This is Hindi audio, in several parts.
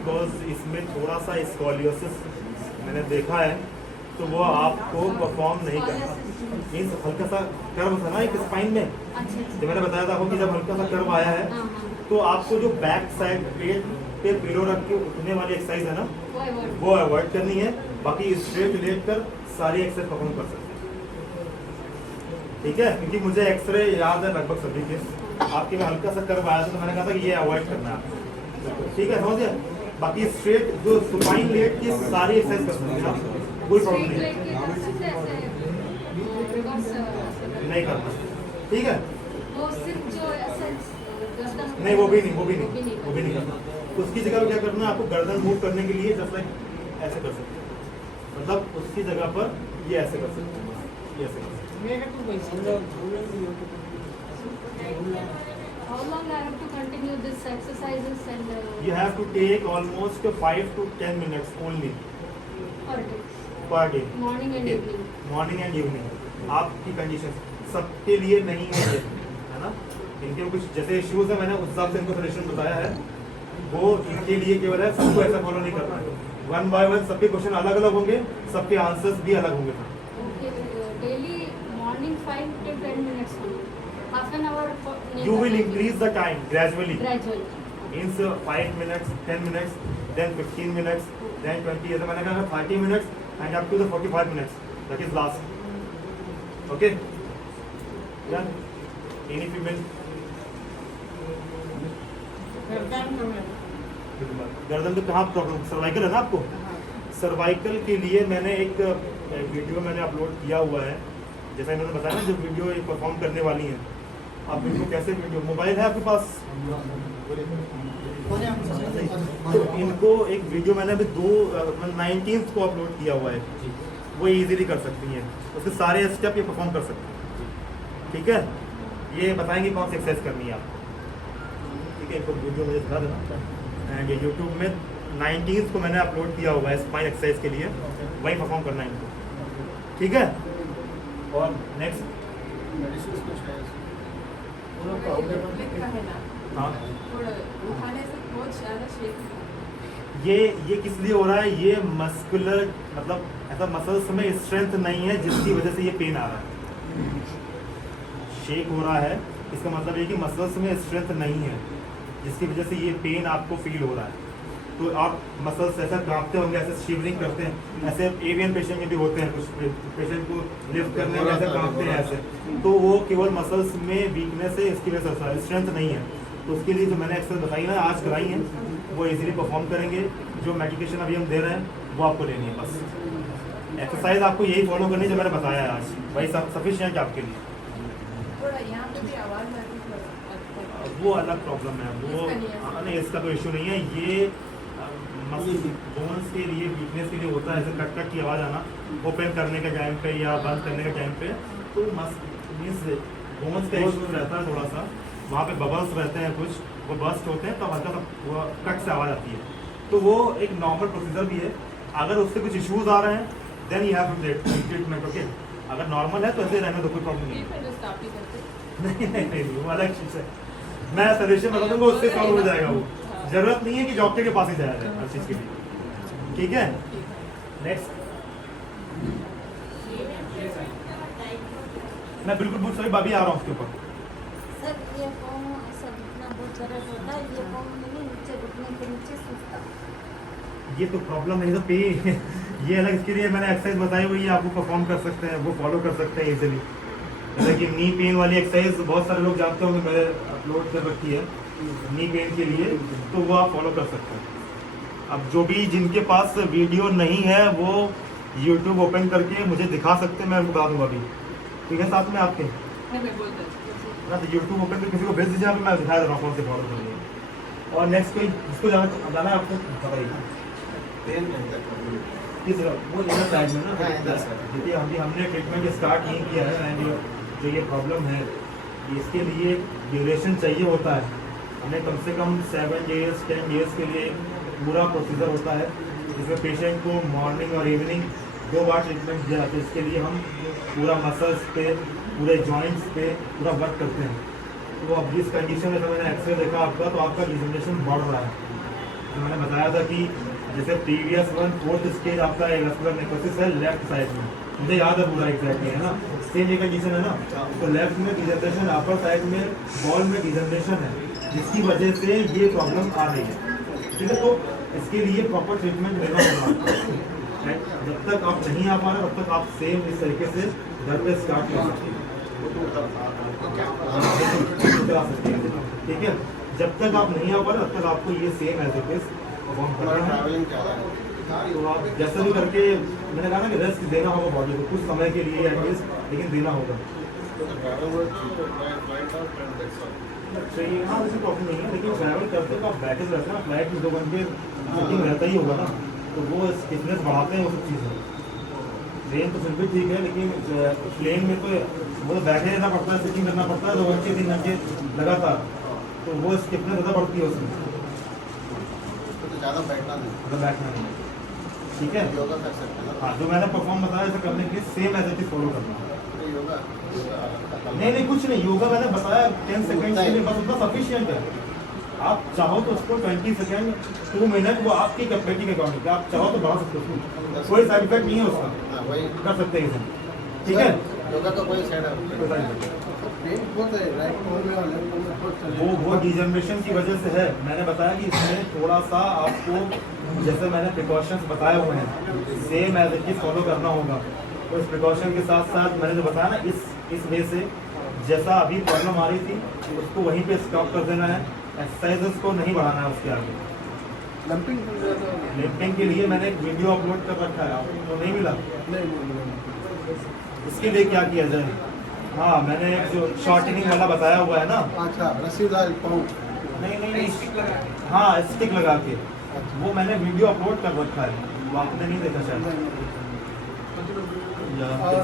बिकॉज इसमें थोड़ा सा स्कॉलियोसिस मैंने देखा है, तो वो आपको परफॉर्म नहीं करता। मीन्स हल्का सा कर्व था ना एक स्पाइन में, जो मैंने बताया था आपको कि जब हल्का सा कर्व आया है तो आपको जो बैक साइड पेट पे पिलो रख के उठने वाली एक्सरसाइज है ना, वो अवॉइड करनी है। बाकी स्ट्रेट लेट कर सारी एक्सरसाइज परफॉर्म कर सकते हैं, ठीक है। क्योंकि मुझे एक्सरे याद है लगभग सभी के, आपके में हल्का सा कर्व आया था तो मैंने कहा था कि ये अवॉइड करना है, ठीक है, समझिए। बाकी स्ट्रेट जो सुपाइन लेट की सारी एक्सरसाइज कर सकते हैं आप, कोई प्रॉब्लम नहीं है, नहीं करना, ठीक है। नहीं वो भी नहीं करना। उसकी जगह क्या करना है आपको, गर्दन मूव करने के लिए जस्ट लाइक ऐसे कर सकते हैं, मतलब उसकी जगह पर ये ऐसे कर सकते हैं, ये ऐसे कर सकते हैं। How long I have to continue this exercises and You have to take almost 5 to 10 minutes only per day. morning and evening. Morning and evening. आपकी कंडीशन सबके लिए नहीं है ये, है ना। इनके कुछ जैसे इश्यूज है, मैंने उस हिसाब से इनको सजेशन बताया है, वो इनके लिए केवल है, सबको ऐसा फॉलो नहीं करना है। वन बाय वन सबके क्वेश्चन अलग अलग होंगे, सबके आंसर्स भी अलग होंगे। Okay, daily morning 5 to 10 minutes only. Half an hour for You will increase the time gradually. gradually. Means 5 minutes, 10 minutes, then 15 minutes, then 20. ऐसा मैंने कहा 30 minutes and up to the 45 minutes. That is last. Okay? Done. Any female? गर्दन तो कहाँ प्रॉब्लम, सर्वाइकल है ना आपको। सर्वाइकल के लिए मैंने एक वीडियो मैंने अपलोड किया हुआ है, जैसा इन्होंने बताया ना, जो वीडियो ये परफॉर्म करने वाली हैं। आप इनको कैसे वीडियो, मोबाइल है आपके पास, तो इनको एक वीडियो मैंने अभी 19 को अपलोड किया हुआ है, वो इजीली कर सकती हैं, उसके सारे स्टेप ये परफॉर्म कर सकते हैं, ठीक है। ये बताएंगे कौन सी एक्सरसाइज करनी है आपको, ठीक है। इनको वीडियो मुझे दिखा देना, एंड ये यूट्यूब में 19 को मैंने अपलोड किया हुआ है स्पाइन एक्सरसाइज के लिए, वही परफॉर्म करना है इनको, ठीक है। और नेक्स्ट हाँ, ये किस लिए हो रहा है, ये मस्कुलर, मतलब ऐसा मसल्स में स्ट्रेंथ नहीं है जिसकी वजह से ये पेन आ रहा है। शेक हो रहा है, इसका मतलब ये कि मसल्स में स्ट्रेंथ नहीं है जिसकी वजह से ये पेन आपको फील हो रहा है। तो आप मसल्स ऐसा कांपते होंगे, ऐसे शिवरिंग करते हैं, ऐसे एवियन पेशेंट में भी होते हैं, कुछ पेशेंट को लिफ्ट करने में ऐसे कांपते हैं ऐसे, तो वो केवल मसल्स में वीकनेस है, इसकी वजह से स्ट्रेंथ नहीं है। तो उसके लिए जो मैंने एक्सरसाइज बताई ना, आज कराई हैं, वो इजीली परफॉर्म करेंगे। जो मेडिकेशन अभी हम दे रहे हैं वो आपको लेनी है, बस एक्सरसाइज आपको यही फॉलो करनी है जो मैंने बताया है आज, वही सफिशिएंट है आपके लिए। वो अलग प्रॉब्लम है, वो नहीं, इसका कोई इशू नहीं है। ये बोन्स के लिए, वीकनेस के लिए होता है, ऐसे कट कट की आवाज़ आना ओपन करने के टाइम पे या बंद करने के टाइम पे, तो मीन्स बोन्स का इशू रहता है थोड़ा सा, वहाँ पे बबल्स रहते हैं कुछ, वो बस्ट होते हैं, तो हल्का सा वो कट से आवाज़ आती है, तो वो एक नॉर्मल प्रोसीजर भी है। अगर उससे कुछ इश्यूज आ रहे हैं then you have to treatment, okay. अगर नॉर्मल है तो ऐसे रहने दो, कोई प्रॉब्लम नहीं है। नहीं, वो अलग चीज़ है, मैं सजेशन बता दूंगा, उससे सॉल्व हो जाएगा। वो जरूरत नहीं है कि डॉक्टर के पास ही जाया जाए हर चीज़ के लिए, ठीक है। नेक्स्ट, मैं बिल्कुल सॉरी भाभी, आ रहा हूँ उसके ऊपर। सर ये पाँव ऐसा घुटना बहुत दर्द होता है, ये पाँव नहीं, नीचे घुटने के नीचे सूजता। ये तो प्रॉब्लम है, तो पे ये अलग, इसके लिए मैंने एक्सरसाइज बताई हुई है, आपको परफॉर्म कर सकते हैं, वो फॉलो कर सकते हैं इजीली। जैसे कि नी पेन वाली एक्सरसाइज बहुत सारे लोग जानते होंगे, मैंने अपलोड कर रखी है नी पेन के लिए, तो वो आप फॉलो कर सकते हैं। अब जो भी जिनके पास वीडियो नहीं है वो यूट्यूब ओपन करके मुझे दिखा सकते हैं, मैं बता दूँगा अभी, ठीक है। साथ में आपके ना तो यूट्यूब ओपन करके किसी को भेज दीजिए, आप मैं दिखा दे रहा हूँ कौन से फॉलो करेंगे। और नेक्स्ट कोई जिसको जाना है आपको बताइए, किस वो इधर साइड में ना, देखिए हमने ट्रीटमेंट स्टार्ट नहीं किया है, एंड जो ये प्रॉब्लम है इसके लिए ड्यूरेशन चाहिए होता है, हमें कम से कम 7 डेज 10 डेज के लिए पूरा प्रोसीजर होता है, जिसमें पेशेंट को मॉर्निंग और इवनिंग 2 बार ट्रीटमेंट दिया जाता है। इसके लिए हम पूरा मसल्स पे, पूरे जॉइंट्स पे पूरा वर्क करते हैं। तो अब जिस कंडीशन में मैंने एक्सरे देखा आपका, तो आपका डिजनरेशन बढ़ रहा है, तो मैंने बताया था कि जैसे प्रीवियस वन फोर्थ स्टेज आपका वेस्कुलर नेक्रोसिस है लेफ्ट साइड में, मुझे याद है पूरा एग्जैक्टली, है ना, सेम ये कंडीशन है ना। तो लेफ्ट में डिजनरेशन, अपर साइड में बॉल में डिजनरेशन है, जिसकी वजह से ये प्रॉब्लम आ रही है, ठीक है। तो इसके लिए प्रॉपर ट्रीटमेंट लेना होगा। जब तक आप नहीं आ पा रहे तब तक आप सेम इस तरीके से घर पे स्टार्ट कर सकते हैं, ठीक है। जब तक आप नहीं आ पा रहे तब तक आपको ये same as it is perform करना है। तो आप जैसे भी करके, मैंने कहा ना कि रेस्ट देना होगा बॉडी को कुछ समय के लिए एटलीस्ट, लेकिन देना होगा। सही, हाँ वैसे प्रॉब्लम नहीं है, लेकिन ट्रैवल करते तो आप बैठे रहते हैं ना, फ्लाइट में 2 घंटे बुकिंग रहता ही होगा ना, तो वो स्टिफनेस बढ़ाते हैं वो सब चीज़ें। ट्रेन तो फिर भी ठीक है, लेकिन प्लेन में तो वो तो बैठे रहना पड़ता है, सिटिंग करना पड़ता है 2 घंटे 3 घंटे लगातार, तो वो स्टिफनेस ज़्यादा बढ़ती है उसमें, ज़्यादा बैठना नहीं, ठीक है। योगा कर सकते हैं। हाँ, जो मैंने परफॉर्म बताया ऐसा करने के लिए same as it is follow करना। योगा नहीं कुछ नहीं, योगा मैंने बताया 10 सेकेंड के लिए बस, उतना सफिशियंट है। आप चाहो तो उसको 20 सेकेंड 2 मिनट, वो आपकी कैपेसिटी के अकॉर्डिंग, आप चाहो तो बढ़ा सकते हो, उसको कोई साइड इफेक्ट नहीं है उसका, हाँ वही कर सकते हैं, ठीक है। योगा का कोई साइड वो डिजनरेशन की वजह से है। मैंने बताया कि इसमें थोड़ा सा आपको, जैसे मैंने प्रिकॉशंस बताए हुए हैं, same as it is follow करना होगा। तो इस प्रिकॉशन के साथ साथ मैंने जो बताया ना, इस वे से जैसा अभी प्रॉब्लम आ रही थी उसको वहीं पे स्टॉप कर देना है, एक्सरसाइजेस को नहीं बढ़ाना है उसके आगे। लिम्पिंग के लिए मैंने एक वीडियो अपलोड कर रखा है, आपको नहीं मिला? इसके लिए क्या किया जाए? हाँ, मैंने जो शॉर्टनिंग वाला बताया हुआ है ना, अच्छा रसीदार पाउंड नहीं, हाँ स्टिक लगा के, वो मैंने वीडियो अपलोड कर रखा है, वो आपने नहीं देखा शायद।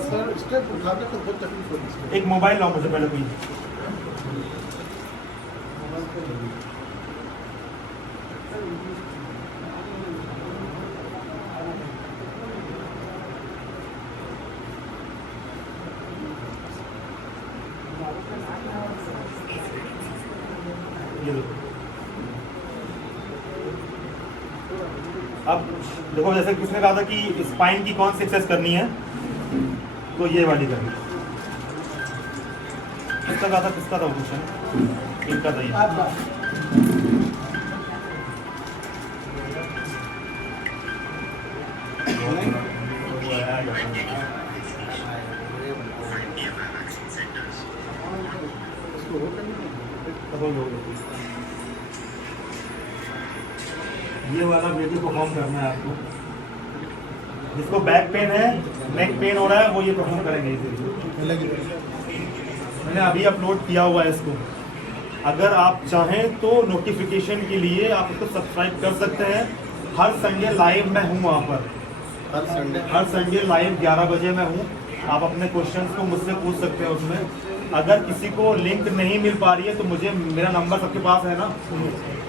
सर स्टेप उठाने को बहुत तकलीफ होती है। एक मोबाइल लाओ मुझे पहले कोई। ये देखो। अब देखो, जैसे किसने कहा था कि स्पाइन की कौन सी एक्सरसाइज करनी है, तो ये वाली करनी है। किसका कहा था, किसका था क्वेश्चन? इनका था ये। ये वाला वीडियो परफॉर्म करना है आपको। जिसको बैक पेन है, नेक पेन हो रहा है, वो ये परफॉर्म करेंगे इजीली। मैंने अभी अपलोड किया हुआ है इसको। अगर आप चाहें तो नोटिफिकेशन के लिए आप इसको सब्सक्राइब कर सकते हैं। हर संडे लाइव मैं हूँ वहाँ पर, हर संडे लाइव 11 बजे मैं हूँ। आप अपने क्वेश्चंस को मुझसे पूछ सकते हैं उसमें। अगर किसी को लिंक नहीं मिल पा रही है तो मुझे, मेरा नंबर सबके पास है ना,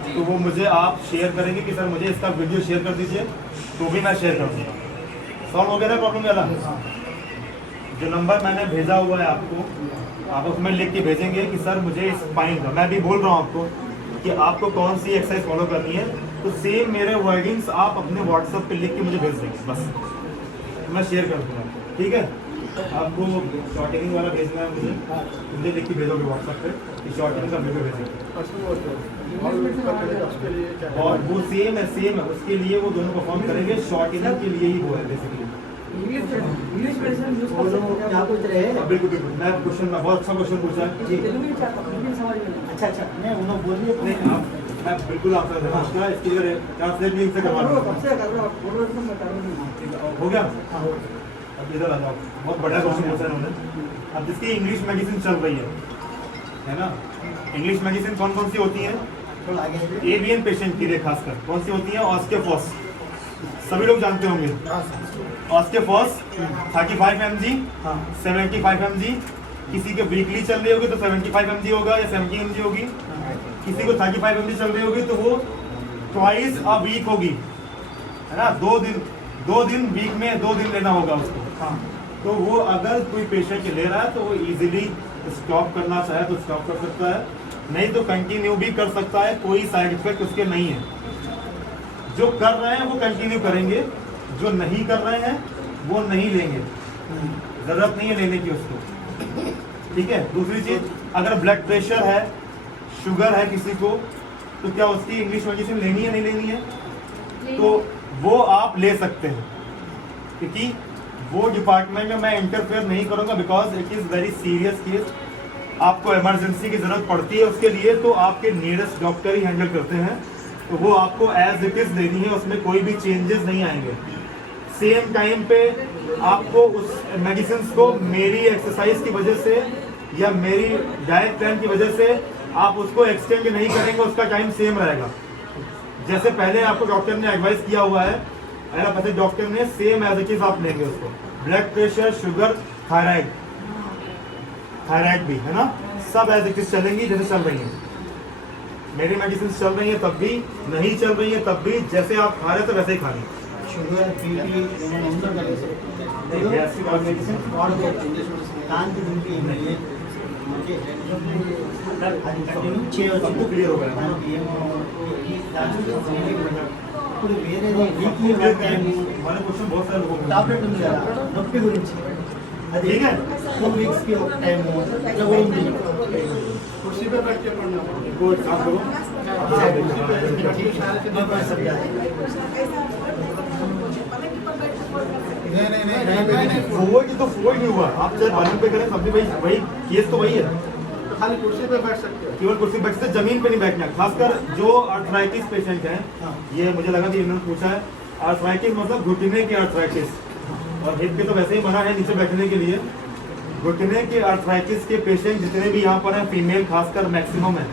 तो वो मुझे आप शेयर करेंगे कि सर मुझे इसका वीडियो शेयर कर दीजिए, तो भी मैं शेयर कर दूँगा। सॉल्व हो गया ना प्रॉब्लम वाला? जो नंबर मैंने भेजा हुआ है आपको, आप उसमें लिख के भेजेंगे कि सर मुझे स्पाइन का, मैं भी बोल रहा हूँ आपको कि आपको कौन सी एक्सरसाइज फॉलो करनी है, तो सेम मेरे वर्डिंग्स आप अपने व्हाट्सएप पे लिख के मुझे भेज देंगे, बस मैं शेयर कर दूँगा, ठीक है। आपको शॉर्टनिंग वाला भेजना है मुझे लिख के भेजोगे व्हाट्सएप पे कि शॉर्टनिंग का वीडियो भेजेंगे, और वो सेम है, उसके लिए वो दोनों परफॉर्म करेंगे। शॉर्टनिंग के लिए ही वो है बेसिकली। इंग्लिश मेडिसिन यूज कर सकते हैं, क्या पूछ रहे हैं? बिल्कुल बिल्कुल, मैं क्वेश्चन, बहुत अच्छा क्वेश्चन पूछा है जी। तेलुगु में समझ में अच्छा नहीं उन्होंने बोलिए नहीं, आप, मैं बिल्कुल आपसे धन्यवाद, इसके लिए ट्रांसलेट लिंक से करवा दूँ। कब से कर रहे हो आप? बोल रहे थे मैं कर रहा हूँ। हो गया? हाँ हो अब इधर आ जाओ, बहुत बड़ा क्वेश्चन पूछा इन्होंने। अब जिसकी इंग्लिश मेडिसिन चल रही है ना, इंग्लिश मेडिसिन कौन कौन सी होती है? थोड़ा आगे एवियन पेशेंट के लिए खासकर कौन सी होती है? ऑस्टियोफॉस, सभी लोग जानते होंगे। ऑस्टियोफॉस 35 mg, 75 mg। किसी के वीकली चल रही होगी तो 75 mg होगा या 70 mg होगी। किसी को 35 mg चल रही होगी तो वो ट्वाइस अ वीक होगी, है ना। 2 दिन वीक में 2 दिन लेना होगा उसको। हाँ, तो वो अगर कोई पेशेंट ले रहा है तो वो इजीली स्टॉप करना चाहे तो स्टॉप कर सकता है, नहीं तो कंटिन्यू भी कर सकता है, कोई साइड इफेक्ट उसके नहीं है। जो कर रहे हैं वो कंटिन्यू करेंगे, जो नहीं कर रहे हैं वो नहीं लेंगे, जरूरत नहीं है लेने की उसको, ठीक है। दूसरी चीज, अगर ब्लड प्रेशर है, शुगर है किसी को, तो क्या उसकी इंग्लिश मेडिसिन लेनी है नहीं लेनी है? तो वो आप ले सकते हैं, क्योंकि वो डिपार्टमेंट में मैं इंटरफेयर नहीं करूंगा, because it is very serious case. आपको इमरजेंसी की ज़रूरत पड़ती है उसके लिए, तो आपके नियरेस्ट डॉक्टर ही हैंडल करते हैं, तो वो आपको एज इट इज़ देनी है, उसमें कोई भी चेंजेस नहीं आएंगे। सेम टाइम पे आपको उस मेडिसिन को मेरी एक्सरसाइज की वजह से या मेरी डाइट प्लान की वजह से आप उसको एक्सटेंड नहीं करेंगे, उसका टाइम सेम रहेगा। जैसे पहले आपको डॉक्टर ने एडवाइस किया हुआ है, एलोपैथिक डॉक्टर ने, सेम एज इट इज आप लेंगे उसको। ब्लड प्रेशर, शुगर, थायराइड भी है ना, सब एज इट इज चलेंगी जैसे चल रही हैं। मेरी मेडिसिन चल रही है तब भी, नहीं चल रही है तब भी, जैसे आप खा रहे थे वैसे ही खानी। ಶುಗರ್ ಬಿ.ಪಿ ಮೆಡಿಸಿನ್ వాడుకోవచ్చు దానికి దీనికి ఏం లేదు అది కంటిన్యూ చేయవచ్చు క్లియర్ हो गया మనకి ఏమో ఇప్పుడు వేరే వీక్లీ వన్ టైం हमारे क्वेश्चन बहुत सारे लोगों को టాబ్లెట్ ఉంది కదా నొప్పి గురించి అది ठीक है 2 వీక్స్ కి ఒక టైం ఇట్లా కూడా ఉంది कुर्सी पे बैठ के पढ़ना पड़ेगा। इनको एक काम करो, नहीं फॉरवर्ड तो फॉरवर्ड नहीं हुआ, आप चाहे बालून पे करें तब भी वही केस तो वही है, तो खाली कुर्सी पे बैठ सकते हो। केवल कुर्सी बैठ से जमीन पे नहीं बैठना। खासकर जो आर्थराइटिस पेशेंट हैं, ये मुझे लगा कि इन्होंने पूछा है, आर्थराइटिस मतलब घुटने की आर्थराइटिस, और हिप के तो वैसे ही बना है नीचे बैठने के लिए। घुटने के आर्थराइटिस के पेशेंट जितने भी यहाँ पर हैं, फीमेल खासकर मैक्सिमम है,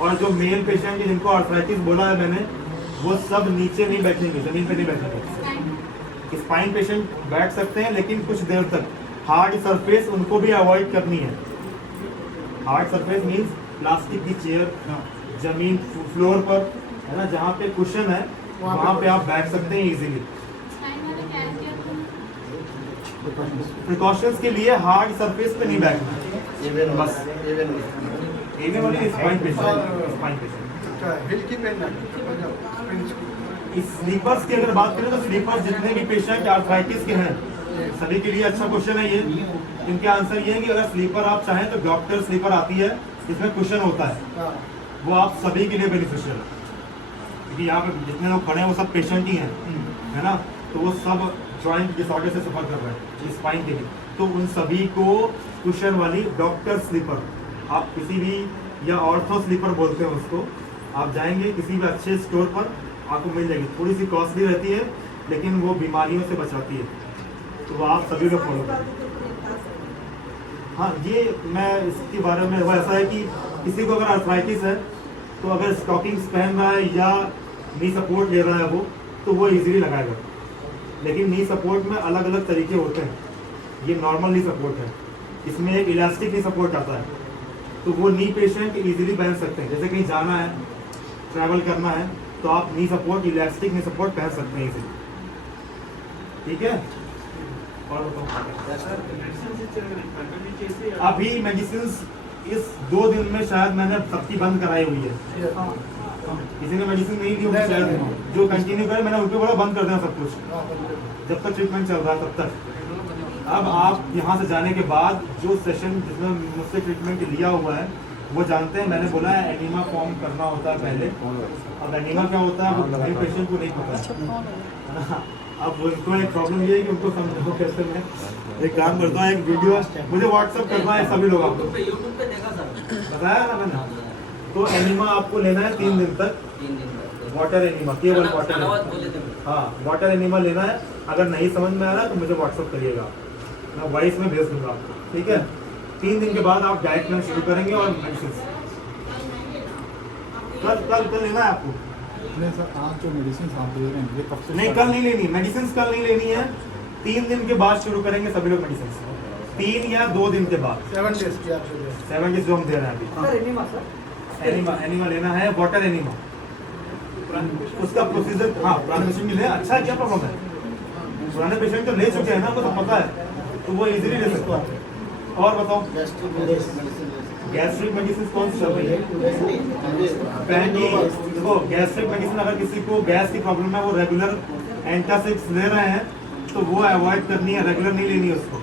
और जो मेल पेशेंट है जिनको आर्थराइटिस बोला है मैंने, वो सब नीचे नहीं बैठेंगे, जमीन पे नहीं बैठेंगे। स्पाइन पेशेंट बैठ सकते हैं, लेकिन कुछ देर तक। हार्ड सरफेस उनको भी अवॉइड करनी है। हार्ड सरफेस मीन्स प्लास्टिक की चेयर, जमीन, फ्लोर पर, है ना, जहाँ पे कुशन है वहाँ पे आप बैठ सकते हैं इजीली। प्रिकॉशंस के लिए हार्ड सरफेस पे नहीं बैठना बस। एने वाली स्पाइन पेशेंट हिल की पेन इस स्लीपर्स की अगर बात करें तो स्लीपर्स जितने भी पेशेंट आर्थराइटिस के हैं सभी के लिए अच्छा क्वेश्चन है ये। इनके आंसर ये है कि अगर स्लीपर आप चाहें तो डॉक्टर स्लीपर आती है, इसमें कुशन होता है, वो आप सभी के लिए बेनिफिशियल है, क्योंकि यहाँ पे जितने लोग खड़े हैं वो सब पेशेंट ही हैं, है ना, तो वो सब जॉइंट डिसऑर्डर से सफर कर रहे हैं स्पाइन के लिए, तो उन सभी को कुशन वाली डॉक्टर स्लीपर, आप किसी भी, या ऑर्थो स्लीपर बोलते हैं उसको, आप जाएंगे किसी भी अच्छे स्टोर पर आपको मिल जाएगी। थोड़ी सी कॉस्टली रहती है लेकिन वो बीमारियों से बचाती है, तो वो आप सभी लोग फॉलो करें। हाँ, ये मैं इसके बारे में, वो ऐसा है कि किसी को अगर आर्थराइटिस है तो अगर स्टॉकिंग्स पहन रहा है या नी सपोर्ट ले रहा है वो, तो वो इजीली लगाएगा। लेकिन नी सपोर्ट में अलग अलग तरीके होते हैं, ये नॉर्मल नी सपोर्ट है, इसमें एक इलास्टिक नी सपोर्ट आता है, तो वो नी पेशेंट इजीली पहन सकते हैं। जैसे कहीं जाना है, ट्रैवल करना है, तो आप नी सपोर्ट, इलास्टिक नी सपोर्ट पहन सकते हैं इजीली, ठीक है। और बताओ, अभी मेडिसिन इस 2 दिन में शायद मैंने सबकी बंद कराई हुई है। किसी ने मेडिसिन नहीं दी होगी शायद, जो कंटिन्यू करे मैंने उनको बोला बंद कर देना सब कुछ, जब तक ट्रीटमेंट चल रहा है तब तक। अब आप यहाँ से जाने के बाद जो सेशन जिसमें मुझसे ट्रीटमेंट लिया हुआ है वो जानते हैं, मैंने बोला है एनीमा फॉर्म करना होता है पहले। अब एनीमा क्या होता है वो हर पेशेंट को नहीं पता है। अब उनको एक प्रॉब्लम ये है कि उनको समझो कैसे। मैं एक काम करता हूँ, एक वीडियो मुझे व्हाट्सअप करना है सभी लोग, आपको बताया ना मैंने। तो एनीमा आपको लेना है 3 दिन तक, वाटर एनीमा, केवल वाटर, हाँ वाटर एनीमा लेना है। अगर नहीं समझ में आ रहा तो मुझे व्हाट्सअप करिएगा, मैं वॉइस में भेज दूंगा आपको, ठीक है। 3 दिन के बाद आप डाइट प्लान शुरू करेंगे और मेडिसिन कल लेना है आपको। नहीं सर, आज जो मेडिसिन आप दे रहे हैं ये कब से? नहीं, कल नहीं लेनी मेडिसिन, कल नहीं लेनी है, 3 दिन के बाद शुरू करेंगे सभी लोग मेडिसिन, 3 या 2 दिन के बाद। 7 डेज की आप 7 डेज जो हम दे रहे हैं अभी। एनीमा लेना है, वाटर एनीमा, उसका प्रोसीजर, हाँ पुराने पेशेंट के लिए अच्छा है, क्या प्रॉब्लम है? पुराने पेशेंट तो ले चुके हैं ना, उनको तो पता है, तो वो इजीली ले सकते हैं। और बताओ, गैस्ट्रिक मेडिसिन कौन सी चल रही है? पेन की। देखो गैस्ट्रिक मेडिसिन अगर किसी को गैस की प्रॉब्लम है, वो रेगुलर एंटासिड्स ले रहे हैं तो वो अवॉइड करनी है, रेगुलर नहीं लेनी है उसको,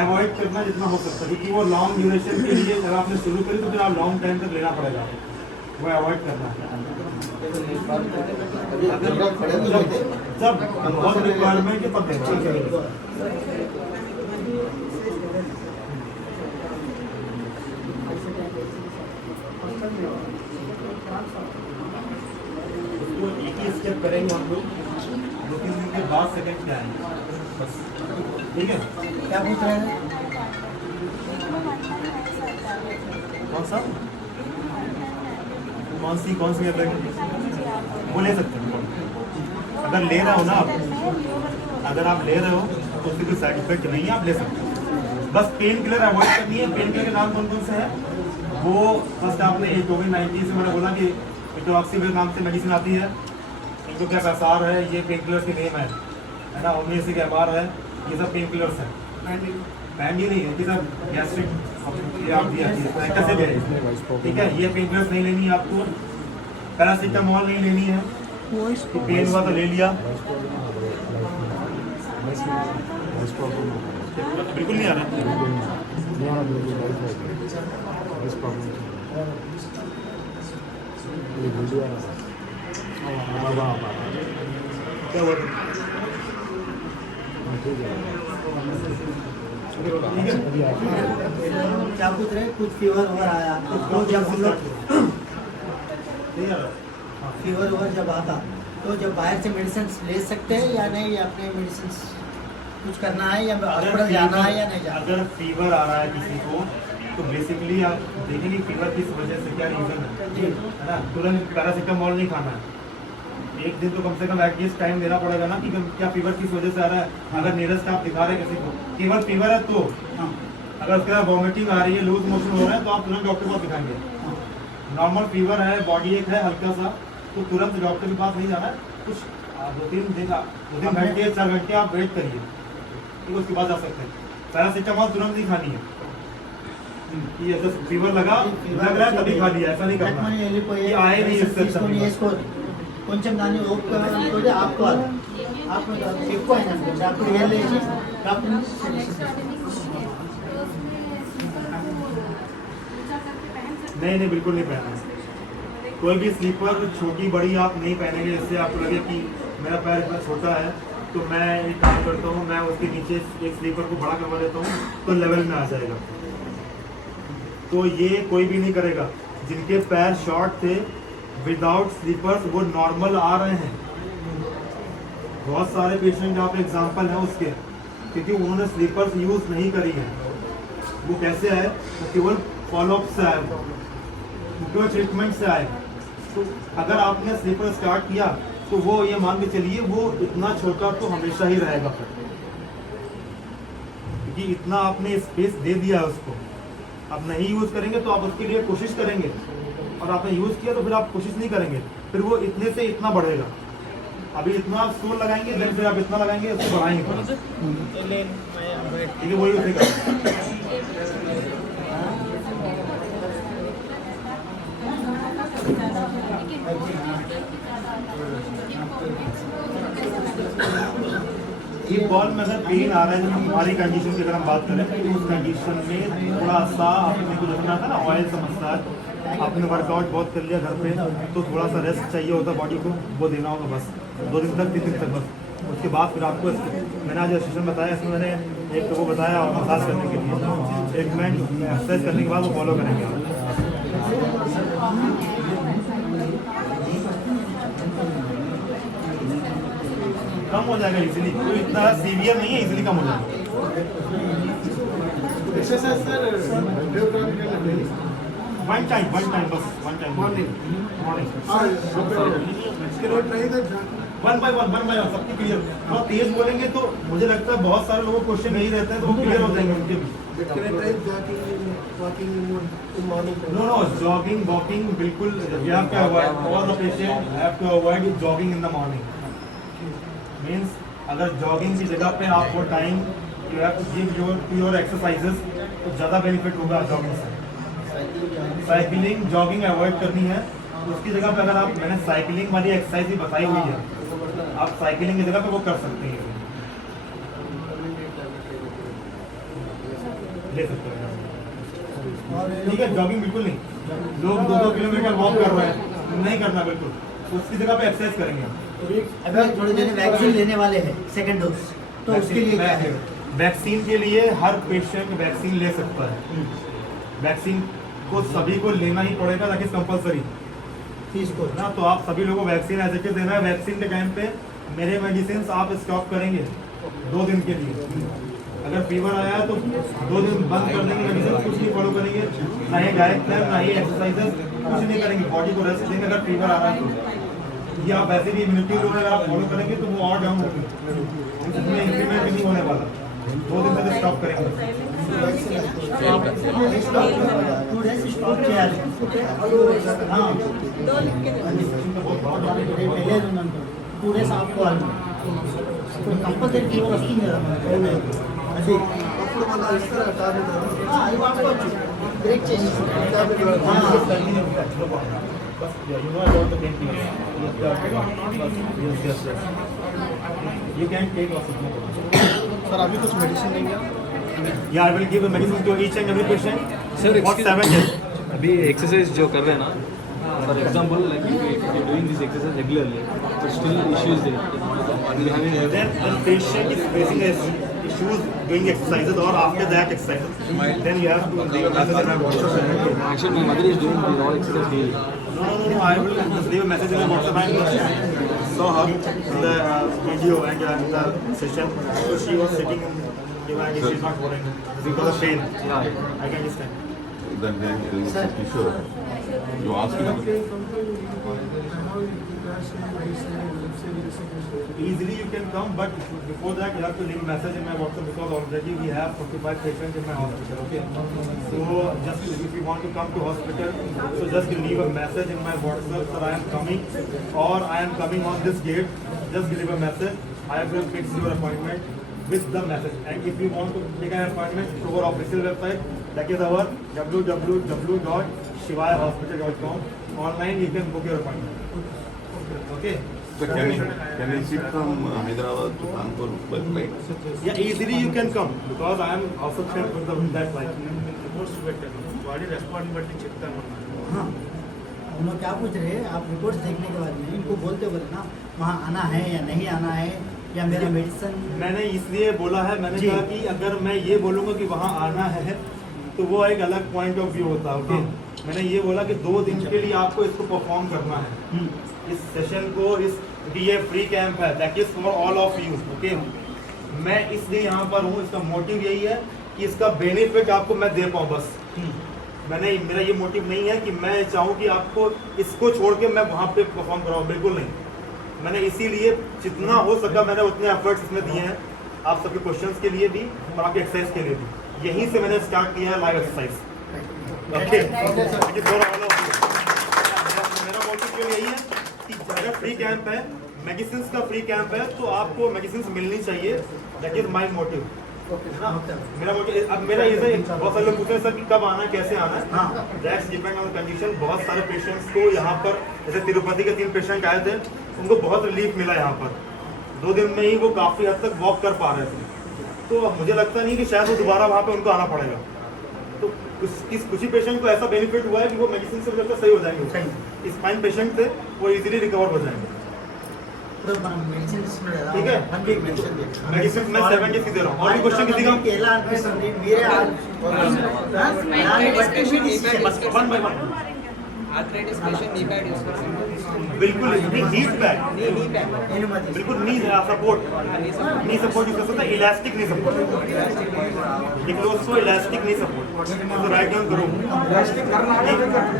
अवॉइड करना जितना हो सकता है, क्योंकि वो लॉन्ग ड्यूरेशन के लिए अगर आपने शुरू करी तो फिर आप लॉन्ग टाइम तक लेना पड़ेगा, वो अवॉइड करना है। जब बहुत रिक्वायरमेंट के पत्ते उसको एक ही स्टेप करेंगे हम लोग, 2-3 दिन के बाद सेकंड पे आएंगे बस, ठीक है? क्या पूछ रहे हैं? कौन सा? कौन सी टैबलेट? वो ले सकते हैं, अगर ले रहे हो ना आप, अगर आप ले रहे हो तो उसकी कोई साइड इफेक्ट नहीं है, आप ले सकते हो। बस पेन किलर अवॉइड करनी है। पेन किलर के नाम कौन कौन से हैं? वो फर्स्ट आपने कोविड-19 से मैंने बोला कि इटोक्सीविर नाम से मेडिसिन आती है, इनको क्या प्रसार है, ये पेन किलर्स की नेम है ना, होम्योपैथिक एमआर है, ये सब पेन किलर्स हैं। पैंडी नहीं है, ये सब गैस्ट्रिक ये आप दिया है, ठीक है? ये पेन किलर्स नहीं लेनी है आपको, पैरासीटामोल नहीं लेनी है, तो पेन हुआ तो ले लिया, बिल्कुल नहीं आ रहा। क्या हुआ? क्या पूछ रहे हैं? कुछ फीवर ओवर आया तो जब हम लोग फीवर ओवर जब आता तो जब बाहर से मेडिसिन ले सकते हैं या नहीं, या अपने मेडिसिन कुछ करना है या हॉस्पिटल जाना है या नहीं जाना? अगर फीवर आ रहा है किसी को तो बेसिकली आप देखेंगे फीवर किस वजह से, क्या रीजन है ना, तुरंत पैरासीटामोल नहीं खाना है, एक दिन तो कम से कम एटलीस्ट टाइम देना पड़ेगा ना कि क्या फीवर किस वजह से आ रहा है। अगर नियरेस्ट आप दिखा रहे हैं किसी को केवल फीवर है तो अगर उसके बाद वॉमिटिंग आ रही है, लूज मोशन हो रहा है, तो आप तुरंत डॉक्टर के पास दिखाएंगे। नॉर्मल फीवर है, बॉडी एक है हल्का सा, तो तुरंत डॉक्टर के पास नहीं जाना है, कुछ 2-3 घंटे 4 घंटे आप वेट करिए, ठीक, उसके बाद जा सकते हैं। पैरासीटामोल तुरंत नहीं खानी है कि ऐसा फीवर लग रहा है तभी खा लिया, ऐसा नहीं करना, ये आए नहीं इससे కొంచెం దాన్ని ఓపుకుంటే ఆపుకోవాలి, ఎక్కువ అయినా డాక్టర్ ఏం లేచి డాక్టర్ नहीं बिल्कुल नहीं पहनना। कोई भी स्लीपर छोटी बड़ी आप नहीं पहनेंगे, जिससे आपको लगे कि मेरा पैर इतना छोटा है, तो मैं एक काम करता हूँ, मैं उसके नीचे एक स्लीपर को बड़ा करवा देता हूँ तो लेवल में आ जाएगा। तो ये कोई भी नहीं करेगा। जिनके पैर शॉर्ट थे विदाउट स्लीपर्स वो नॉर्मल आ रहे हैं, बहुत सारे पेशेंट यहाँ पे एग्जाम्पल हैं उसके, क्योंकि उन्होंने स्लीपर्स यूज़ नहीं करी है। वो कैसे आए? तो केवल फॉलोअप से आए, केवल ट्रीटमेंट से आए। तो अगर आपने स्लीपर स्टार्ट किया तो वो ये मान के चलिए वो इतना छोटा तो हमेशा ही रहेगा, क्योंकि इतना आपने स्पेस दे दिया है उसको। आप नहीं यूज़ करेंगे तो आप उसके लिए कोशिश करेंगे, और आपने यूज़ किया तो फिर आप कोशिश नहीं करेंगे, फिर वो इतने से इतना बढ़ेगा। अभी इतना आप स्टोर लगाएंगे, देन फिर आप इतना लगाएंगे, उसको बढ़ाएंगे, ठीक है? वही उसे करेंगे। ये बॉल में अगर पेन आ रहा है, जब हमारी कंडीशन की अगर हम बात करें तो उस कंडीशन में थोड़ा सा आपने को रखना था ना, ऑयल से मसाज, आपने वर्कआउट बहुत कर लिया घर पे, तो थोड़ा सा रेस्ट चाहिए होता बॉडी को, वो देना होगा बस 2 दिन तक 3 दिन तक बस। उसके बाद फिर आपको मैंने आज सेशन बताया, इसमें मैंने एक वो बताया मसाज करने के लिए, ट्रीटमेंट एक्सरसाइज करने के बाद वो फॉलो करेंगे आप। कम हो जाएगा इजीली, कोई इतना सीवियर नहीं है, इजीली कम हो जाएगा। एक्सरसाइज सर वन टाइम बस, one time morning one by one सबकी क्लियर। बहुत तेज बोलेंगे तो मुझे लगता है बहुत सारे लोगों को क्वेश्चन नहीं रहते हैं, तो वो क्लियर हो जाएंगे उनके भी। नो जॉगिंग वॉकिंग बिल्कुल you have to avoid, all the patient have to avoid jogging in the morning। Means अगर जॉगिंग की जगह पे आप वो time you have to give your exercises, तो ज़्यादा बेनिफिट होगा जॉगिंग से। साइकिलिंग जॉगिंग अवॉइड करनी है, उसकी जगह पे अगर आप, मैंने साइकिलिंग वाली एक्सरसाइज भी बताई हुई है, आप साइकिलिंग की जगह पे वो कर सकते हैं, ले सकते हैं। ठीक है, जॉगिंग बिल्कुल नहीं, लोग 2-2 किलोमीटर वॉक कर रहे हैं, नहीं करना बिल्कुल, उसकी जगह पे एक्सरसाइज करेंगे। अगर थोड़ी देर वैक्सीन लेने वाले हैं सेकंड डोज, तो उसके लिए क्या है? वैक्सीन के लिए हर पेशेंट वैक्सीन ले सकता है। वैक्सीन को सभी को लेना ही पड़ेगा, दैट इज कंपलसरी। फीस को ना तो आप सभी लोगों को वैक्सीन ऐसे के देना है। वैक्सीन के टाइम पे मेरे मेडिसिन आप स्टॉप करेंगे 2 दिन के लिए। अगर फीवर आया है तो 2 दिन बंद कर देंगे मेडिसिन, कुछ नहीं फॉलो करेंगे, ना ही डाइट प्लान, ना ही एक्सरसाइजेस, कुछ नहीं करेंगे, बॉडी को रेस्ट देंगे। अगर फीवर आ रहा है तो ये आप वैसे भी इम्यूनिटी लो अगर आप फॉलो करेंगे तो वो और डाउन होगी, इसमें इंक्रीमेंट भी नहीं होने वाला। 2 दिन तक स्टॉप करेंगे। 2 days स्टॉप किया हाँ 2 days आपको కంపల్సరీ ఫీవర్ వస్తుంది కదా అది అప్పుడు మన ఇస్తారా టాబ్లెట్ అది వాడుకోవచ్చు బ్రేక్ చేసి You know about the pain killers. Yes. You can take also. Sir अभी कुछ मेडिसिन देंगे? Yeah, I will give a medicine to each and every patient. Sir, for excuse 7 days. अभी एक्सरसाइज जो कर रहे हैं ना, for example like if you doing this exercise regularly but still issues there, Then the patient is facing issues doing exercises or after that exercise. Then you have to leave a message in my WhatsApp. actually my mother is doing the all exercise daily. No. I will just leave a message in my WhatsApp. I saw her in the video and in the session. So she was sitting in the and she's not following because of pain. Yeah. I can understand. Then Kishore, you ask him. Easily you can come, but before that you have to leave a message in my WhatsApp because already we have 45 patients in my hospital. Okay, so just if you want to come to hospital, so just leave a message in my WhatsApp that I am coming or I am coming on this date. Just leave a message. I will fix your appointment with the message. And if you want to take an appointment through our official website, that is our www.shivayahospital.com. Online you can book your appointment. Okay. So can I sit from Hyderabad to Kanpur by flight? Yeah, easily you can come because I am also trained with that flight. Body respond बट्टी चिपता है। हाँ हम लोग क्या पूछ रहे हैं, आप रिपोर्ट्स देखने के बाद में इनको बोलते बोले ना वहाँ आना है या नहीं आना है या मेरा मेडिसिन। मैंने इसलिए बोला है, मैंने जी। कहा कि अगर मैं ये बोलूँगा कि वहाँ आना है तो वो एक अलग पॉइंट ऑफ व्यू होता है। ओके, मैंने ये बोला कि 2 दिन के लिए आपको इसको परफॉर्म करना है, इस सेशन को। ये फ्री कैंप है, that is for all of you. Okay, मैं इसलिए यहाँ पर हूँ, इसका मोटिव यही है कि इसका बेनिफिट आपको मैं दे पाऊँ बस। मेरा ये मोटिव नहीं है कि मैं चाहूँ कि आपको इसको छोड़ के मैं वहाँ पे परफॉर्म कराऊँ, बिल्कुल नहीं। मैंने इसीलिए जितना हो सका मैंने उतने एफर्ट्स इसमें दिए हैं, आप सबके क्वेश्चंस के लिए भी और आपके एक्सरसाइज के लिए भी। यहीं से मैंने स्टार्ट किया है लाइव एक्सरसाइज। ओके, मेरा मोटिव क्यों यही है कि अगर फ्री कैंप है, मेडिसिन का फ्री कैंप है, तो आपको मेडिसिन मिलनी चाहिए। That is my motive. मेरा मोटिव अब मेरा ये बहुत सारे लोग पूछ रहे हैं सर कि कब आना है, कैसे आना है। That's depend on condition. बहुत सारे पेशेंट्स को यहाँ पर, जैसे तिरुपति के 3 पेशेंट आए थे, उनको बहुत रिलीफ मिला यहाँ पर। 2 दिन में ही वो काफ़ी हद तक वॉक कर पा रहे थे। तो मुझे लगता नहीं कि शायद वो दोबारा वहाँ पे उनको आना पड़ेगा। तो कुछ ही पेशेंट को ऐसा बेनिफिट हुआ है कि वो मेडिसिन से मुझे सही हो जाएंगे। स्पाइन पेशेंट थे वो इजीली रिकवर हो जाएंगे। ठीक है, मेडिसिन मैं 7 डेज की दे रहा हूँ। और भी क्वेश्चन किसी का? One by one. Arthritis patient knee pad use कर सकते हैं। बिल्कुल हीट पैड, बिल्कुल नी सपोर्ट, नी सपोर्ट यूज कर सकता है। इलास्टिक नी सपोर्ट, डिक्लोसो इलास्टिक नी सपोर्ट, तो राइट डाउन करो।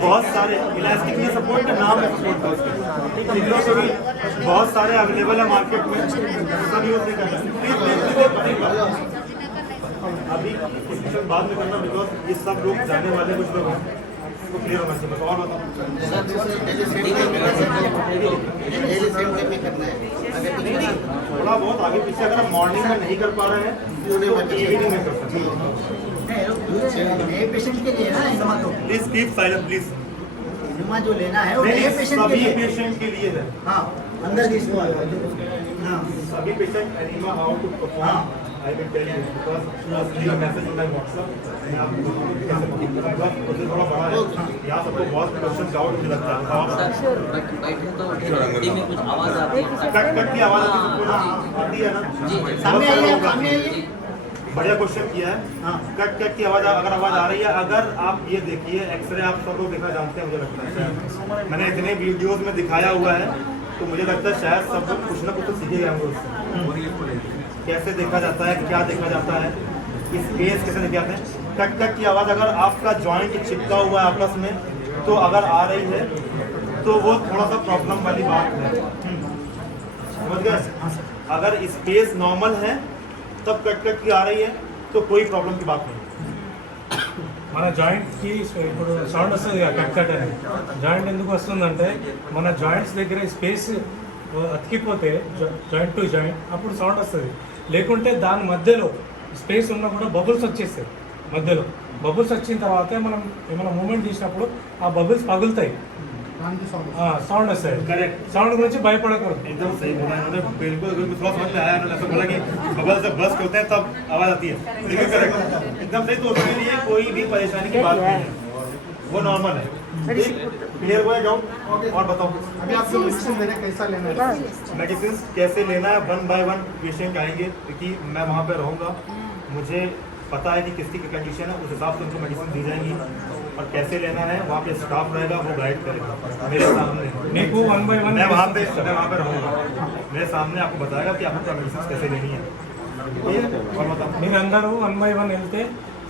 बहुत सारे इलास्टिक नी सपोर्ट का नाम है, सपोर्ट का उसका। डिक्लोसो भी बहुत सारे अवेलेबल है मार्केट में, सब यूज नहीं करना। अभी डिस्कशन बाद में करना, बिकॉज ये सब लोग जाने वाले कुछ लोग हैं, क्लियर होना चाहिए। और बताओ थोड़ा बहुत आगे पीछे अगर आप मॉर्निंग में नहीं कर पा रहे हैं तो इवनिंग में कर सकते हैं। नए पेशेंट के लिए ना इनोवा तो please keep silent please. Innova जो लेना है वो नए पेशेंट के सभी लिए पेशेंट के लिए है। हाँ अंदर की इसको हाँ सभी patient enema how to perform I will tell you because leave a message on my WhatsApp मैं आपको मुझे थोड़ा बड़ा है यहाँ सबको बहुत क्वेश्चन डाउट मुझे लगता है। बैठे तो गाड़ी में कुछ आवाज आती है। कट की आवाज आती है ना सामने आइए सामने आइए। बढ़िया क्वेश्चन किया है। हाँ कट की आवाज अगर आवाज आ रही है, अगर आप ये देखिए एक्सरे आप सब लोग देखना जानते हैं मुझे लगता है, मैंने इतने वीडियोस में दिखाया हुआ है तो मुझे लगता है शायद सब लोग कुछ ना कुछ तो सीखे गए होंगे उससे। कैसे देखा जाता है, क्या देखा जाता है, स्पेस कैसे देखे जाते हैं। कट की आवाज़ अगर आपका जॉइंट चिपका हुआ है आपस में तो अगर आ रही है तो वो थोड़ा सा प्रॉब्लम वाली बात है। समझ गए? अगर स्पेस नॉर्मल है तब कट की आ रही है तो कोई प्रॉब्लम की बात नहीं। మన జాయింట్కి ఇప్పుడు సౌండ్ వస్తుంది కదా కట్ అని. జాయింట్ ఎందుకు వస్తుందంటే మన జాయింట్స్ దగ్గర స్పేస్ అతికిపోతే జాయింట్ టు జాయింట్ అప్పుడు సౌండ్ వస్తుంది. లేకుంటే దాని మధ్యలో స్పేస్ ఉన్నా కూడా బబుల్స్ వచ్చేస్తాయి. మధ్యలో బబుల్స్ వచ్చిన తర్వాత మనం ఏమైనా మూమెంట్ తీసినప్పుడు ఆ బబుల్స్ పగులుతాయి, साउंड वస్తాయి. करेक्ट। साउंड గురించి భయపడకూడదు. एकदम सही बोला इन्होंने, बिल्कुल बिल्कुल थोड़ा समझ में आया। इन्होंने ऐसा बोला कि बबल जब बस्ट होते हैं तब आवाज आती है, लेकिन करेक्ट एकदम सही। तो उसके लिए कोई भी परेशानी की बात नहीं है, वो नॉर्मल है। क्लियर हुआ डाउट? और बताओ अभी आपको मेडिसिन देना कैसा लेना है? मेडिसिन कैसे लेना है? 1 बाय 1 पेशेंट आएंगे क्योंकि मैं वहाँ पे रहूँगा, मुझे पता है कि किसकी कंडीशन है, उस हिसाब से उनको मेडिसिन दी जाएंगी और कैसे लेना है वहाँ पे स्टाफ रहेगा, वो गाइड करेगा मेरे सामने। నీకు 1 by 1 मैं वहाँ पे रहूँगा, मेरे सामने आपको बताएगा कि आपको मेडिसिन कैसे लेनी है। और बताओ మీరందరూ 1 by 1 వెళ్తే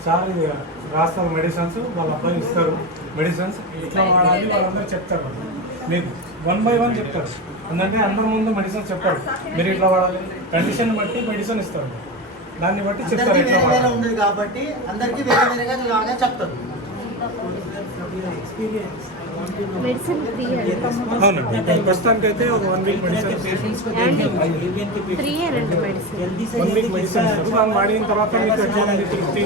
సార్ రాస్తారు మెడిసిన్స్, వాళ్ళ అబ్బాయి ఇస్తారు మెడిసిన్స్, ఇట్లా వాడాలి వాళ్ళందరూ చెప్తారు. మీకు 1 by 1 చెప్తారు. ఎందుకంటే అందరి ముందు మెడిసిన్స్ చెప్పారు, మీరు ఇట్లా వాడాలి, కండిషన్ బట్టి మెడిసిన్ ఇస్తారు, దాన్ని బట్టి చెప్తారు అందరికీ ఇట్లా వేరే వేరే వాడాలి. ఉండదు కాబట్టి అందరికీ వేరే వేరేగా లాగా చెప్తారు. మెడిసిన్ ఫ్రీ అవునండి, ప్రస్తుతానికి అయితే ఒక 1 వీక్ మెడిసిన్, ఫ్రీ రెండు మెడిసిన్ 1 వీక్ మెడిసిన్ ఇస్తారు. దాన్ని వాడిన తర్వాత మీకు ఎట్లా ఉంది తృప్తి,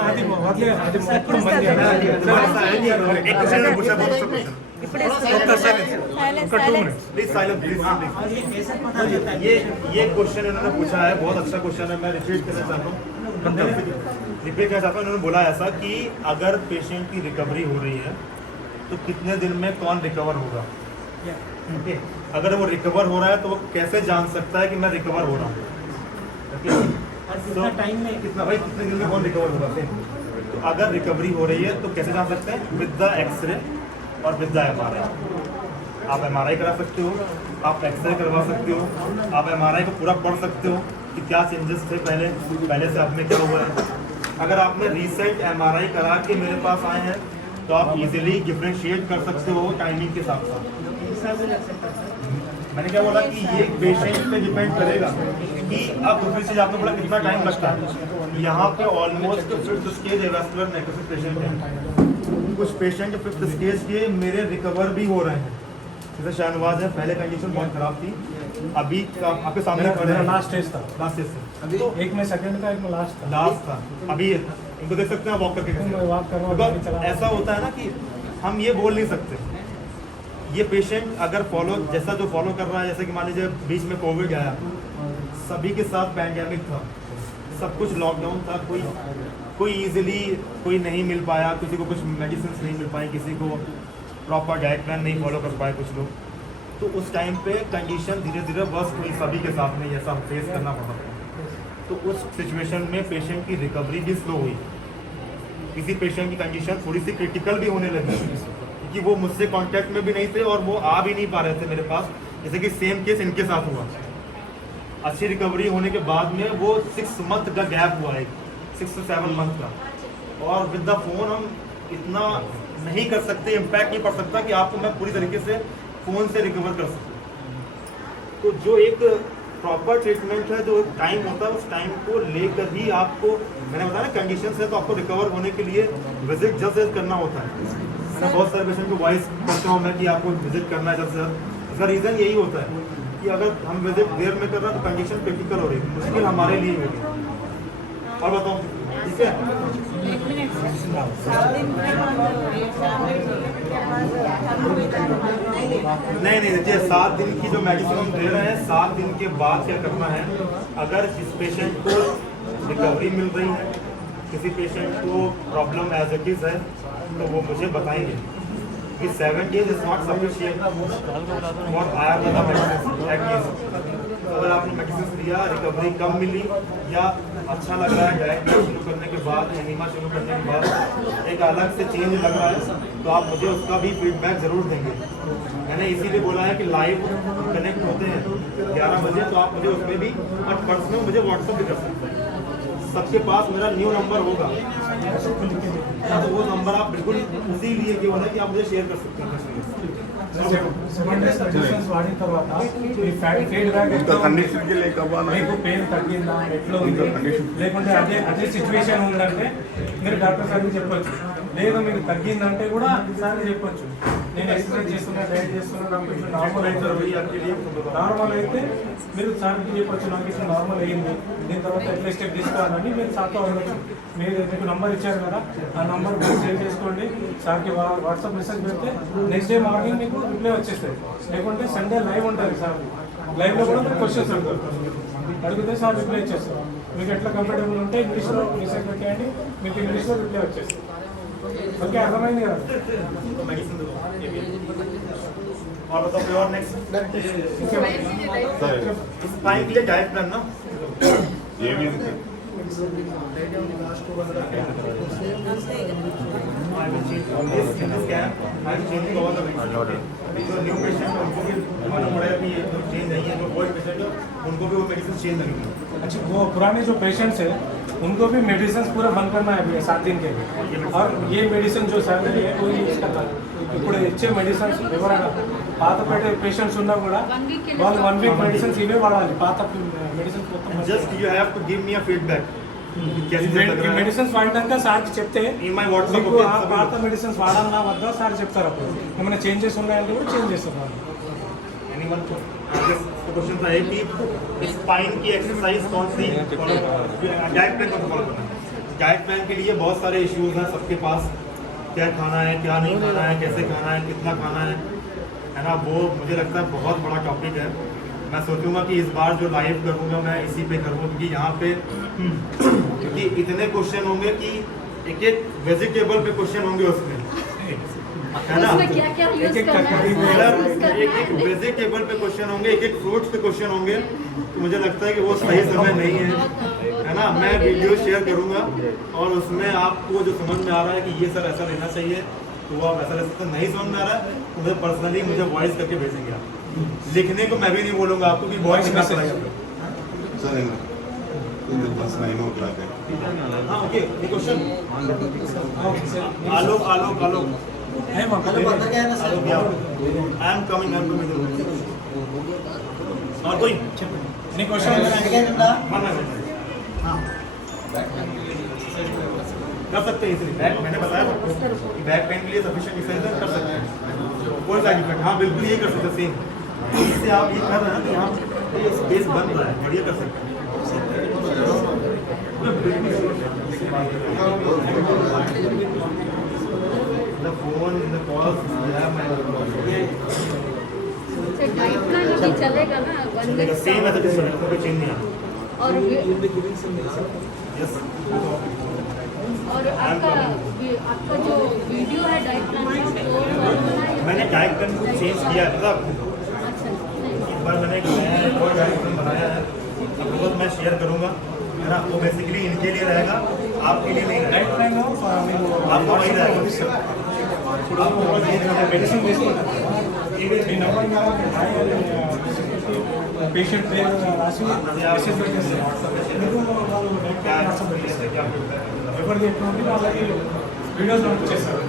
అది వదిలే, అది మొత్తం మంది एक क्वेश्चन पूछा, बहुत सा क्वेश्चन ఇప్పుడు ఒక 2 मिनट्स. Please silent please. ये क्वेश्चन इन्होंने पूछा है, बहुत अच्छा क्वेश्चन है, मैं रिपीट करना चाहता हूँ। रिपीट करना चाहता हूँ। इन्होंने बोला ऐसा कि अगर पेशेंट की रिकवरी हो रही है तो कितने दिन में कौन रिकवर होगा। ओके, अगर वो रिकवर हो रहा है तो वो कैसे जान सकता है कि मैं रिकवर हो रहा हूँ। तो टाइम में कितना भाई, कितने दिन में कौन रिकवर होगा। तो अगर रिकवरी हो रही है तो कैसे जान सकते हैं? विद द एक्सरे और विद द MRI। आप MRI करा सकते हो, आप एक्सरे करवा सकते हो, आप MRI को पूरा पढ़ सकते हो कि क्या चेंजेस थे पहले से आप में क्या हुआ है। अगर आपने रिसेंट MRI करा के मेरे पास आए हैं तो आप इजीली डिफ्रेंशिएट कर सकते हो टाइमिंग के साथ साथ। मैंने क्या बोला कि ये पेशेंट पे डिपेंड करेगा कि अब दूसरी चीज आपने बोला कितना टाइम लगता है। यहाँ पे almost 5th stage avascular necrosis patient है, कुछ पेशेंट 5th स्टेज के मेरे रिकवर भी हो रहे हैं। जैसे शाहनवाज है, पहले कंडीशन बहुत खराब थी, अभी आपके सामने खड़े हैं, लास्ट स्टेज था, लास्ट स्टेज से एक में सेकंड था, एक में लास्ट था. लास्ट था, अभी इनको देख सकते हैं वॉक करके कैसे। मैं वॉक कर रहा हूँ, Because गाड़ी चला रहा हूँ. ऐसा होता है ना कि हम ये बोल नहीं सकते। ये पेशेंट अगर फॉलो जैसा जो फॉलो कर रहा है, जैसे कि मान लीजिए बीच में कोविड आया, सभी के साथ पैंडेमिक था, सब कुछ लॉकडाउन था, कोई इजीली कोई नहीं मिल पाया, किसी को कुछ मेडिसिन नहीं मिल पाई, किसी को प्रॉपर डाइट प्लान नहीं फॉलो कर पाए कुछ लोग। तो उस टाइम पे कंडीशन धीरे धीरे वर्स्ट हुई, सभी के साथ में ऐसा फेस करना पड़ा। तो उस सिचुएशन में पेशेंट की रिकवरी भी स्लो हुई, किसी पेशेंट की कंडीशन थोड़ी सी क्रिटिकल भी होने लगी क्योंकि वो मुझसे कांटेक्ट में भी नहीं थे और वो आ भी नहीं पा रहे थे मेरे पास, जैसे कि सेम केस इनके साथ हुआ। अच्छी रिकवरी होने के बाद में वो 6 मंथ का गैप हुआ है, 6 से 7 मंथ का। और विद द फोन हम इतना नहीं कर सकते, इम्पैक्ट नहीं पड़ सकता कि आपको मैं पूरी तरीके से फ़ोन से रिकवर कर सकूँ। तो जो एक प्रॉपर ट्रीटमेंट है, जो एक टाइम होता है, उस टाइम को लेकर ही आपको, मैंने बताया ना कंडीशन है, तो आपको रिकवर होने के लिए विजिट जल्द से जल्द करना होता है। मैं बहुत सारे पेशेंट को वॉइस करता हूँ मैं कि आपको विजिट करना है जल्द से जल्द। इसका रीज़न यही होता है कि अगर हम विजिट देर में कर रहे हैं तो कंडीशन क्रिटिकल हो रही है, मुश्किल हमारे लिए भी है। और बताओ, ठीक है? एक मिनट सर, 7 दिन में हम एक टैबलेट के बाद नहीं लेना। नहीं देखिए, 7 दिन की जो मेडिसिन हम दे रहे हैं, 7 दिन के बाद क्या करना है, अगर इस पेशेंट को रिकवरी मिल रही है, किसी पेशेंट को प्रॉब्लम एज इट इज़ है, तो वो मुझे बताएंगे कि 7 days is not sufficient for Ayurveda medicine at least. अगर आपने मेडिसिन लिया, रिकवरी कम मिली या अच्छा लग रहा है डाइट शुरू करने के बाद, एनिमा शुरू करने के बाद एक अलग से चेंज लग रहा है, तो आप मुझे उसका भी फीडबैक ज़रूर देंगे। मैंने इसीलिए बोला है कि लाइव कनेक्ट होते हैं 11 बजे, तो आप मुझे उसमें भी और पर्सनल मुझे व्हाट्सअप भी कर सकते हैं। सबके पास मेरा न्यू नंबर होगा, तो वो नंबर आप बिल्कुल उसी लिए केवल है कि आप मुझे शेयर कर सकते हैं। 7 days సజెషన్స్ వాడిన తర్వాత ఈ ఫీడ్బ్యాక్ उनका कंडीशन के लिए कब आना है? మీకు పెయిన్ తగ్గిందా, ఎట్లా ఉంది, లేకుంటే అదే సిచ్యువేషన్ ఉందంటే మీరు డాక్టర్ సార్కి చెప్పొచ్చు. లేదు మీకు తగ్గిందంటే కూడా సార్కి చెప్పొచ్చు, నేను ఎక్సర్సైజ్ చేస్తున్నా, డైట్ చేస్తున్నా, నాకు ఇట్లా నార్మల్ అయితే మీరు సార్కి చెప్పొచ్చు, నాకు ఇట్లా నార్మల్ అయ్యింది, దీని తర్వాత ఎట్లా స్టెప్ తీసుకోవాలని మీరు సార్తో అడగచ్చు. మీరు మీకు నంబర్ ఇచ్చారు కదా, ఆ నంబర్ మీరు సేవ్ చేసుకోండి, సార్కి వాట్సాప్ మెసేజ్ పెడితే నెక్స్ట్ డే మార్నింగ్ మీకు రిప్లై వచ్చేస్తుంది. లేకుంటే సండే లైవ్ ఉంటుంది సార్, లైవ్లో కూడా మీరు క్వశ్చన్స్ అడిగితే సార్ రిప్లై ఇచ్చేస్తారు. మీకు ఎట్లా కంఫర్టబుల్ ఉంటే ఇంగ్లీష్లో మెసేజ్ పెట్టేయండి, మీకు ఇంగ్లీష్లో రిప్లై వచ్చేస్తుంది. ఓకే, అర్థమైంది కదా? और बताओ और नेक्स्ट स्पाइन के लिए डाइट प्लान ना ये भी I will change all this in this camp. I will change all the medicine. जो न्यू पेशेंट उनको भी मालूम पड़ेगा कि ये जो चेंज नहीं है, जो ओल्ड पेशेंट है उनको भी वो मेडिसिन चेंज लगेगी। अच्छा, वो पुराने जो पेशेंट्स हैं उनको भी मेडिसिन पूरा बंद करना है अभी 7 दिन के लिए, और ये मेडिसिन जो सैलरी है वो यूज करना है. ఇప్పుడు ఇచ్చే మెడిసిన్స్ ఎవరైనా పాత పేషెంట్స్ ఉన్నా కూడా వాళ్ళు 1 వీక్ మెడిసిన్స్ ఇవే వాడాలి. పాత medicines Just you have to give me a feedback. Medicines వాడినాక సార్కి చెప్తే In my WhatsApp, మీకు okay, ఆ सभी పాత మెడిసిన్స్ వాడాలన్నా వద్దా సార్ చెప్తారు. అప్పుడు ఏమైనా చేంజెస్ ఉన్నాయంటే కూడా చేంజ్ చేస్తారు. Anyone? क्वेश्चन था कि स्पाइन की एक्सरसाइज कौन सी फॉलो, डाइट प्लान कौन फॉलो करना है? डाइट प्लान के लिए बहुत सारे इश्यूज हैं सबके पास, क्या खाना है, क्या नहीं खाना है, कैसे खाना है, कितना खाना है ना, वो मुझे लगता है बहुत बड़ा टॉपिक है। मैं सोचूंगा कि इस बार जो लाइव करूँगा मैं इसी पे करूँगा, क्योंकि यहाँ पे क्योंकि इतने क्वेश्चन होंगे कि एक एक वेजिटेबल पे क्वेश्चन होंगे उसमें, है ना? उसमें क्या क्या यूज करना है, एक एक वेजिटेबल पे क्वेश्चन होंगे, एक एक फ्रूट्स पे क्वेश्चन होंगे, तो मुझे लगता है कि वो सही समय नहीं है ना? मैं वीडियो शेयर करूंगा और उसमें आपको जो समझ में आ रहा है कि ये सर ऐसा लेना चाहिए, तो वो आप ऐसा ले सकते हैं। नहीं समझ में आ रहा है तो मुझे पर्सनली मुझे वॉइस करके भेजेंगे आप। लिखने को मैं भी नहीं बोलूँगा आपको कि वॉइस मैसेज। सर बस 9 o'clock है। हाँ ओके, ये question Alok Alok Alok I am coming और कोई ఎనీ క్వశ్చన్ कर सकते हैं इसीलिए बैक मैंने बताया था कि बैक पेन के लिए सफिशिएंट एक्सरसाइज कर सकते हैं, कोई साइड इफेक्ट। हाँ बिल्कुल ये कर सकते हैं सेम, इससे आप ये कर रहे हैं तो यहाँ ये स्पेस बन रहा है, बढ़िया कर सकते हैं। The phone, the calls, yeah, मैं डाइट प्लान अभी चलेगा ना 1 वीक सेम है, तो कोई चेंज नहीं है। और यस और आपका जो वीडियो है डाइट प्लान का वो बनाया? मैंने डाइट प्लान को चेंज किया था, अच्छा, एक बार मैंने एक नया और डाइट प्लान बनाया है, अब वो मैं शेयर करूँगा, है ना? वो बेसिकली इनके लिए रहेगा, आपके लिए नहीं డైట్ रहेगा। ప్లాన్ आपको वही रहेगा, आपको మెడిసిన్ తీసుకుంటారు. మీ నంబర్ పేషెంట్ పేరు రాసి మెసేజ్ పెట్టేస్తారు. మీకు వాళ్ళు వాట్సాప్ పెట్టేస్తారు. ఎవరిది ఎప్పుడు ఉంటే వాళ్ళకి వీడియోస్ పంపించేస్తారు.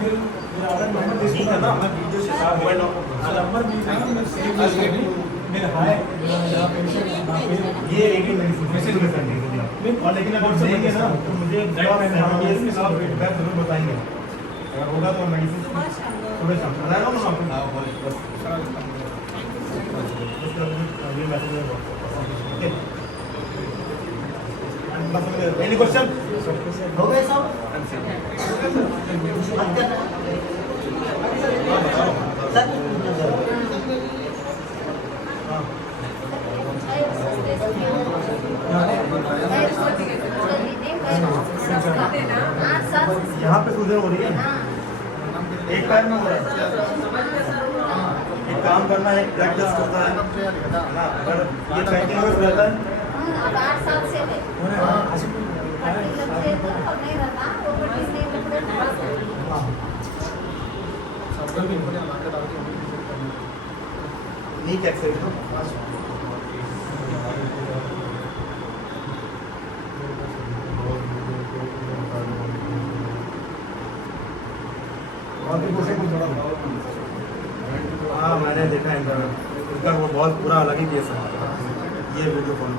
మీరు ఆల్రెడీ నంబర్ తీసుకుంటారా? ఆ నంబర్ మీరు సేవ్ చేసుకొని మీరు హాయ్ ये एक ही मैसेज में कर देंगे और लेकिन अगर देंगे ना तो मुझे फीडबैक जरूर बताएंगे, अगर होगा तो मेडिसिन सुबह शाम बताया ना आपको बस अभी मैसेज है ओके एनी क्वेश्चन हो गए सब यहाँ पे सूजन हो रही है एक पैर में हो रहा है एक काम करना है प्रैक्टिस करता है ना अगर ये कंटिन्यूस रहता है अब 8 साल से है पट्टी लगते तो अब नहीं रहता वो पट्टी नहीं लगते तो नीक एक्सरसाइज और भी क्वेश्चन हाँ मैंने देखा इंटरनेट उनका वो बहुत पूरा अलग ही केस है ये वीडियो कॉल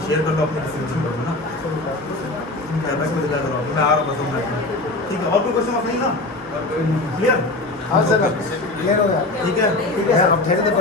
शेयर कर लो अपने किसी किसी को ना फीडबैक में दिखा करो मैं आ रहा हूँ बस मैं ठीक है और कोई क्वेश्चन आप नहीं ना क्लियर हाँ सर क्लियर हो गया ठीक है अब ठहरे